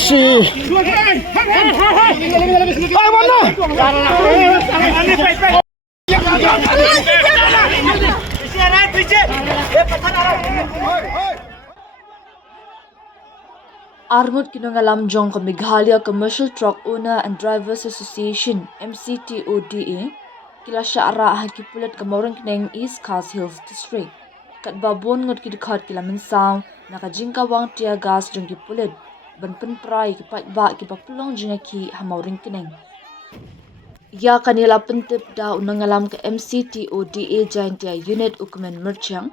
Isi. Ah, mana? Armut kinongalam jong ka Meghalaya Commercial Truck Owner and Drivers Association MCTODA kila syara haki Pulit ka Morang Kineng East Khas Hills District. Kat babon ngut kidikhat kila mynsaw nakajingka wang tia gas jong ki Pulit ban penprai ki patba ki papulong jinga ki hamauring Kineng. Ya kanila pentip da unangalam ka MCTODA jain tia unit ukumen merchang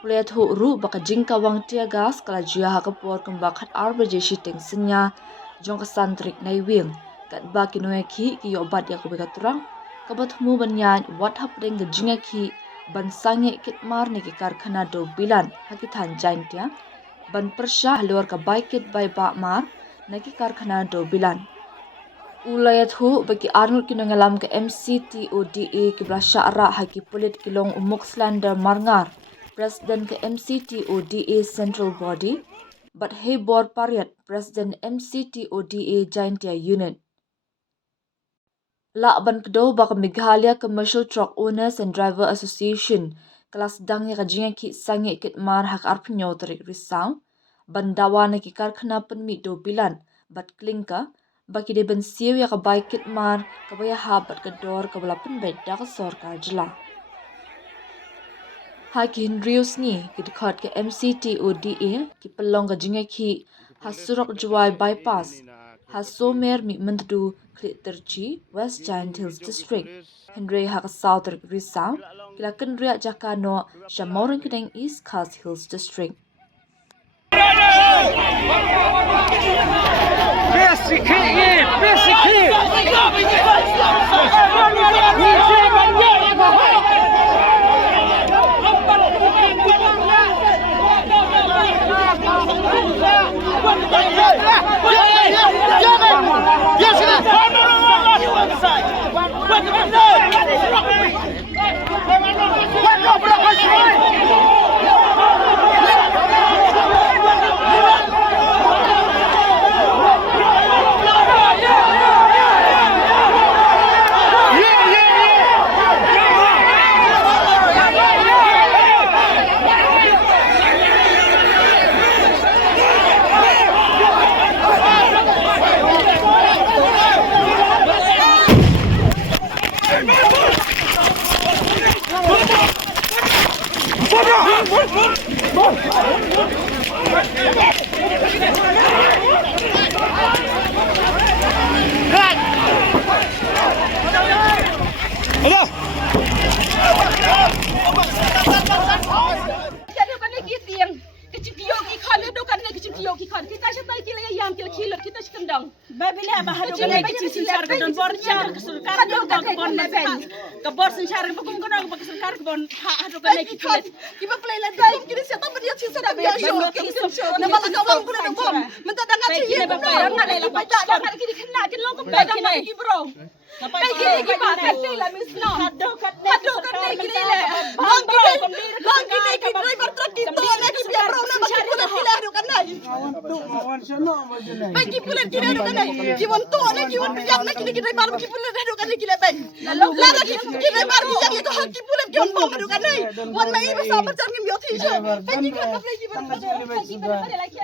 Pulit hu ru baka jingka wang tia gas kala jia hakapor kembak hat arbaje shiteng senya jong kasantrik naiwing kat ba kinoe ki yobat ya kubeka turang kabat mu banyan wat hapdeng ke jinga ki ban sange kitmar ni ki karkhana do bilan hakitan jain tia ban persha luar ka baikit bai ba mar na ki karkhana do bilan ulayat hu bagi arnut kinongalam ke MCTODA ki brasha ara haki Pulit kilong umuk slander marngar President ke MCTODA Central Body, but Hebor Pariat, President MCTODA Jaintia Unit. La ban kedo baka Meghalaya Commercial Truck Owners and Driver Association, kelas dangnya kajinga ki sangi kit mar hak arpinyo tarik risau, bandawa na ki karkhana penmi do bilan, bat klingka, baki de ben siu ya kabay kit mar, kabaya habat kedor kabala penbed da kasor karjela. Haki Hindrius ni kidikhat ke MCTODA ki pelong ka jinga ki hasurok juai bypass hasomer mi mendu klit terci West Giant Hills District Hendray hak South Risau kila kendria jakano Shamorang Kineng East Khas Hills District. Kabor sensyar bukum kono bak serkar bon ha hado kan ki Pulit kiba play la dai kini siapa dia sisa da biar show na mala kawang kono do bom menta danga ci ye ko na le la ba da kan kini kena kin long ko ba da ki bro pai kini ki ba ka te la mis no hado kan ne kini le long kini ki driver truck ki to na ki biar bro na ba ki Pulit kila hado kan nai pai ki Pulit kila hado kan nai ki won to na ki won biang na kini ki driver ki Pulit hado kan kila bai la ki driver ki yang ko ki Pulit ki won bom hado kan nai won mai ba sa ba jang ngim yo thi jo pai ki kan play ki ba la ki